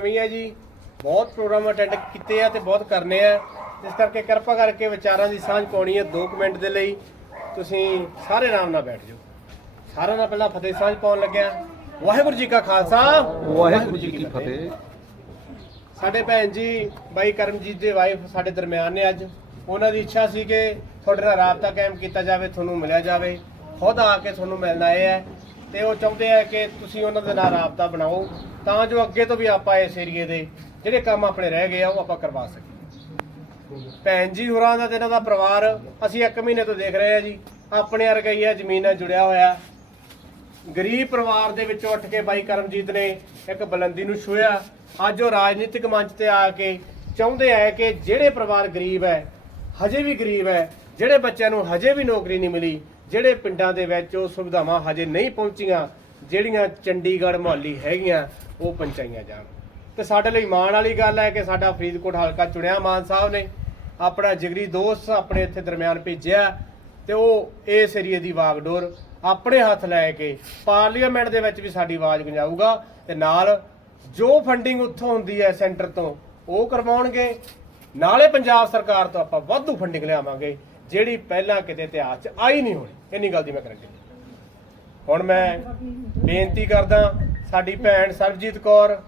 ਨਵੀਂ ਹੈ ਜੀ। ਬਹੁਤ ਪ੍ਰੋਗਰਾਮ ਅਟੈਂਡ ਕੀਤੇ ਆ ਤੇ ਬਹੁਤ ਕਰਨੇ ਆ। ਇਸ ਕਰਕੇ ਕਿਰਪਾ ਕਰਕੇ ਵਿਚਾਰਾਂ ਦੀ ਸਾਂਝ ਪਾਉਣੀ ਹੈ 2 ਮਿੰਟ ਦੇ ਲਈ। ਤੁਸੀਂ ਸਾਰੇ ਆਰਾਮ ਨਾਲ ਬੈਠ ਜਾਓ। ਸਾਰਿਆਂ ਨਾਲ ਪਹਿਲਾਂ ਫਤਿਹ ਸਾਂਝ ਪਾਉਣ ਲੱਗਿਆ। ਵਾਹਿਗੁਰੂ ਜੀ ਕਾ ਖਾਲਸਾ। ਵਾਹਿਗੁਰੂ ਜੀ ਕੀ ਫਤਿਹ। ਸਾਡੇ ਭੈਣ ਜੀ ਬਾਈ ਕਰਮਜੀਤ ਦੇ ਵਾਈਫ ਸਾਡੇ ਦਰਮਿਆਨ ਨੇ ਅੱਜ। ਉਹਨਾਂ ਦੀ ਇੱਛਾ ਸੀ ਕਿ ਤੁਹਾਡੇ ਨਾਲ ਰਾਬਤਾ ਕਾਇਮ ਕੀਤਾ ਜਾਵੇ ਤੁਹਾਨੂੰ ਮਿਲਿਆ ਜਾਵੇ। ਖੁਦ ਆ ਕੇ ਤੁਹਾਨੂੰ ਮਿਲਣ ਆਏ ਹੈ ਤੇ ਉਹ ਚਾਹੁੰਦੇ ਆ ਕਿ ਤੁਸੀਂ ਉਹਨਾਂ ਦੇ ਨਾਲ ਰਾਬਤਾ ਬਣਾਓ, ਤਾਂ ਜੋ ਅੱਗੇ ਤੋਂ ਵੀ ਆਪਾਂ ਇਸ ਏਰੀਏ ਦੇ ਜਿਹੜੇ ਕੰਮ ਆਪਣੇ ਰਹਿ ਗਏ ਆ, ਉਹ ਆਪਾਂ ਕਰਵਾ ਸਕੀਏ। ਭੈਣ ਜੀ, ਹੋਰਾਂ ਦਾ ਤੇ ਇਹਨਾਂ ਦਾ ਪਰਿਵਾਰ, ਅਸੀਂ 1 ਮਹੀਨੇ ਤੋਂ ਦੇਖ ਰਹੇ ਆ ਜੀ, ਆਪਣੇ ਵਰਗਾ ਹੀ ਆ, ਜ਼ਮੀਨ ਨਾਲ ਜੁੜਿਆ ਹੋਇਆ। ਗਰੀਬ ਪਰਿਵਾਰ ਦੇ ਵਿੱਚੋਂ ਉੱਠ ਕੇ ਬਾਈ ਕਰਮਜੀਤ ਨੇ ਇੱਕ ਬੁਲੰਦੀ ਨੂੰ ਛੂਹਿਆ। ਅੱਜ ਉਹ ਰਾਜਨੀਤਿਕ ਮੰਚ ਤੇ ਆ ਕੇ ਚਾਹੁੰਦੇ ਆ ਕਿ ਜਿਹੜੇ ਪਰਿਵਾਰ ਗਰੀਬ ਹੈ, ਹਜੇ ਵੀ ਗਰੀਬ ਹੈ, ਜਿਹੜੇ ਬੱਚਿਆਂ ਨੂੰ ਹਜੇ ਵੀ ਨੌਕਰੀ ਨਹੀਂ ਮਿਲੀ ਜਿਹੜੇ ਪਿੰਡਾਂ ਦੇ ਵਿੱਚ ਉਹ ਸੁਵਿਧਾਵਾਂ ਹਜੇ ਨਹੀਂ ਪਹੁੰਚੀਆਂ, ਜਿਹੜੀਆਂ ਚੰਡੀਗੜ੍ਹ ਮੁਹੱਲੀ ਹੈਗੀਆਂ, ਉਹ ਪਹੁੰਚਾਈਆਂ ਜਾਣ। ਤੇ ਸਾਡੇ ਲਈ ਮਾਣ ਵਾਲੀ ਗੱਲ ਹੈ ਕਿ ਸਾਡਾ ਫਰੀਦਕੋਟ ਹਲਕਾ ਚੁਣਿਆ ਮਾਨ ਸਾਹਿਬ ਨੇ, ਆਪਣਾ ਜਿਗਰੀ ਦੋਸਤ ਆਪਣੇ ਇੱਥੇ ਦਰਮਿਆਨ ਭੇਜਿਆ ਤੇ ਉਹ ਇਸ ਏਰੀਏ ਦੀ ਵਾਗਡੋਰ ਆਪਣੇ ਹੱਥ ਲੈ ਕੇ ਪਾਰਲੀਮੈਂਟ ਦੇ ਵਿੱਚ ਵੀ ਸਾਡੀ ਆਵਾਜ਼ ਗੁੰਜਾਊਗਾ ਤੇ ਨਾਲ ਜੋ ਫੰਡਿੰਗ ਉੱਥੋਂ ਹੁੰਦੀ ਹੈ ਸੈਂਟਰ ਤੋਂ ਉਹ ਕਰਵਾਉਣਗੇ। ਨਾਲੇ ਪੰਜਾਬ ਸਰਕਾਰ ਤੋਂ ਆਪਾਂ ਵਾਧੂ ਫੰਡਿੰਗ ਲਿਆਵਾਂਗੇ। ਜਿਹੜੀ ਪਹਿਲਾਂ ਕਿਤੇ ਇਤਿਹਾਸ 'ਚ ਆਈ ਨਹੀਂ ਹੋਣੀ, ਇੰਨੀ ਗੱਲ ਦੀ ਮੈਂ ਕਰਾਂਗੀ ਹੁਣ ਮੈਂ ਬੇਨਤੀ ਕਰਦਾ, ਸਾਡੀ ਭੈਣ ਸਰਬਜੀਤ ਕੌਰ